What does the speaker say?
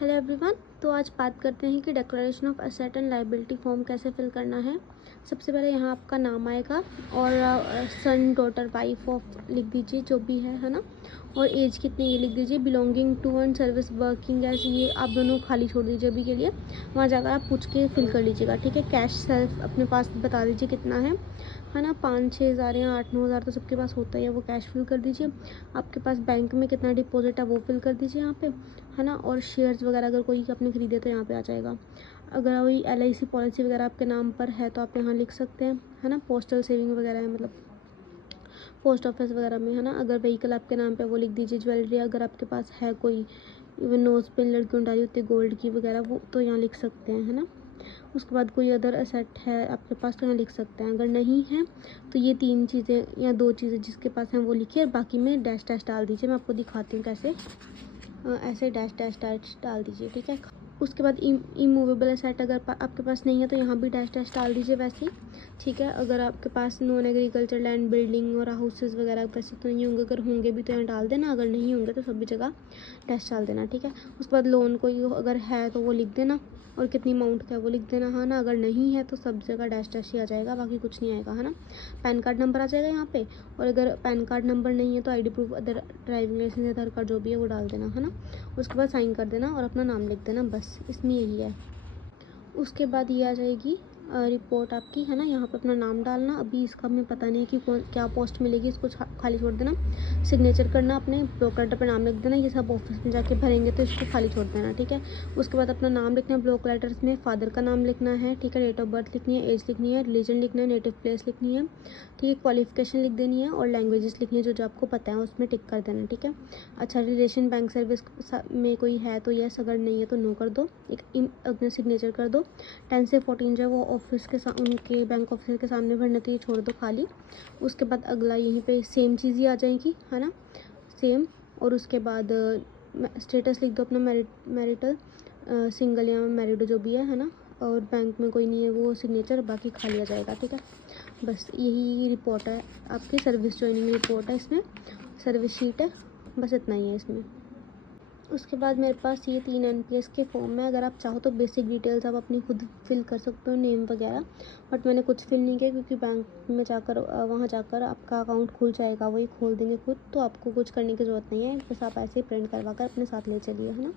Hello everyone. तो आज बात करते हैं कि declaration of asset and liability form कैसे फिल करना है। सबसे पहले यहाँ आपका नाम आएगा और सन डॉटर वाइफ ऑफ लिख दीजिए जो भी है ना, और एज कितनी ये लिख दीजिए। Belonging to and service working as ये आप दोनों खाली छोड़ दीजिए अभी के लिए, वहाँ जाकर आप पूछ के फिल कर लीजिएगा, ठीक है। कैश सेल्फ अपने पास बता दीजिए कितना है ना, 5-6 हज़ार या 8-9 हज़ार तो सबके पास होता ही है, वो कैश फिल कर दीजिए। आपके पास बैंक में कितना डिपॉजिट है वो फिल कर दीजिए यहाँ पे, है ना। और शेयर्स वगैरह अगर कोई आपने खरीदे तो यहाँ पे आ जाएगा। अगर कोई LIC पॉलिसी वगैरह आपके नाम पर है तो आप यहाँ लिख सकते हैं, है ना। पोस्टल सेविंग वगैरह है, मतलब पोस्ट ऑफिस वगैरह में, है ना। अगर व्हीकल आपके नाम पे वो लिख दीजिए। ज्वेलरी अगर आपके पास है कोई, इवन नोज पिन लड़कियों डाली होती है गोल्ड की वगैरह, वो तो यहाँ लिख सकते हैं, है ना। उसके बाद कोई अदर एसेट है आपके पास तो यहाँ लिख सकते हैं। अगर नहीं है तो ये 3 चीज़ें या 2 चीज़ें जिसके पास हैं वो लिखिए, और बाकी में डैश डैश डाल दीजिए। मैं आपको दिखाती हूँ कैसे, ऐसे डैश डैश डैश डाल दीजिए, ठीक है। उसके बाद इमूवेबल एसेट अगर आपके पास नहीं है तो यहाँ भी डैश डैश डाल दीजिए वैसे ही, ठीक है। अगर आपके पास नॉन एग्रीकल्चर लैंड, बिल्डिंग और हाउसेस वगैरह वैसे तो नहीं होंगे, अगर होंगे भी तो यहाँ डाल देना, अगर नहीं होंगे तो सभी जगह डैश डाल देना, ठीक है। उसके बाद लोन कोई अगर है तो वो लिख देना, और कितनी अमाउंट का है वो लिख देना, है ना। अगर नहीं है तो सब जगह डैश डैश ही आ जाएगा, बाकी कुछ नहीं आएगा, है ना। पैन कार्ड नंबर आ जाएगा यहाँ पे, और अगर पैन कार्ड नंबर नहीं है तो ID proof, other driving license, Aadhaar card जो भी है वो डाल देना, है ना। उसके बाद साइन कर देना और अपना नाम लिख देना, बस इसमें यही है। उसके बाद ये आ जाएगी रिपोर्ट आपकी, है ना। यहाँ पे अपना नाम डालना। अभी इसका हमें पता नहीं कि कौन क्या पोस्ट मिलेगी, इसको खाली छोड़ देना। सिग्नेचर करना, अपने ब्लॉक लेटर पर नाम लिख देना। ये सब ऑफिस में जाके भरेंगे तो इसको खाली छोड़ देना, ठीक है। उसके बाद अपना नाम लिखना है ब्लॉक लेटर्स में, फादर का नाम लिखना है, ठीक है। डेट ऑफ बर्थ लिखनी है, एज लिखनी है, रिलीजन लिखना है, नेटिव प्लेस लिखनी है, ठीक है। क्वालिफिकेशन लिख देनी है और लैंग्वेजेस लिखनी है जो आपको पता है उसमें टिक कर देना, ठीक है। अच्छा, रिलेशन बैंक सर्विस में कोई है तो यस, अगर नहीं है तो नो कर दो। एक अपना सिग्नेचर कर दो। 10 से 14 जो है वो ऑफिस के उनके बैंक ऑफिसर के सामने भरने, तो ये छोड़ दो खाली। उसके बाद अगला यहीं पे सेम चीज़ ही आ जाएगी, है ना, सेम। और उसके बाद स्टेटस लिख दो अपना, मैरिटल, सिंगल या मैरिड जो भी है ना। और बैंक में कोई नहीं है वो सिग्नेचर, बाकी खाली आ जाएगा, ठीक है। बस यही रिपोर्ट है आपकी, सर्विस ज्वाइनिंग रिपोर्ट है इसमें, सर्विस शीट है, बस इतना ही है इसमें। उसके बाद मेरे पास ये 3 NPS के फॉर्म है। अगर आप चाहो तो बेसिक डिटेल्स आप अपनी खुद फिल कर सकते हो, नेम वगैरह, बट मैंने कुछ फिल नहीं किया क्योंकि बैंक में जाकर वहाँ जाकर आपका अकाउंट खुल जाएगा, वही खोल देंगे खुद, तो आपको कुछ करने की ज़रूरत नहीं है। बस आप ऐसे ही प्रिंट करवा कर अपने साथ ले चलिए, है ना।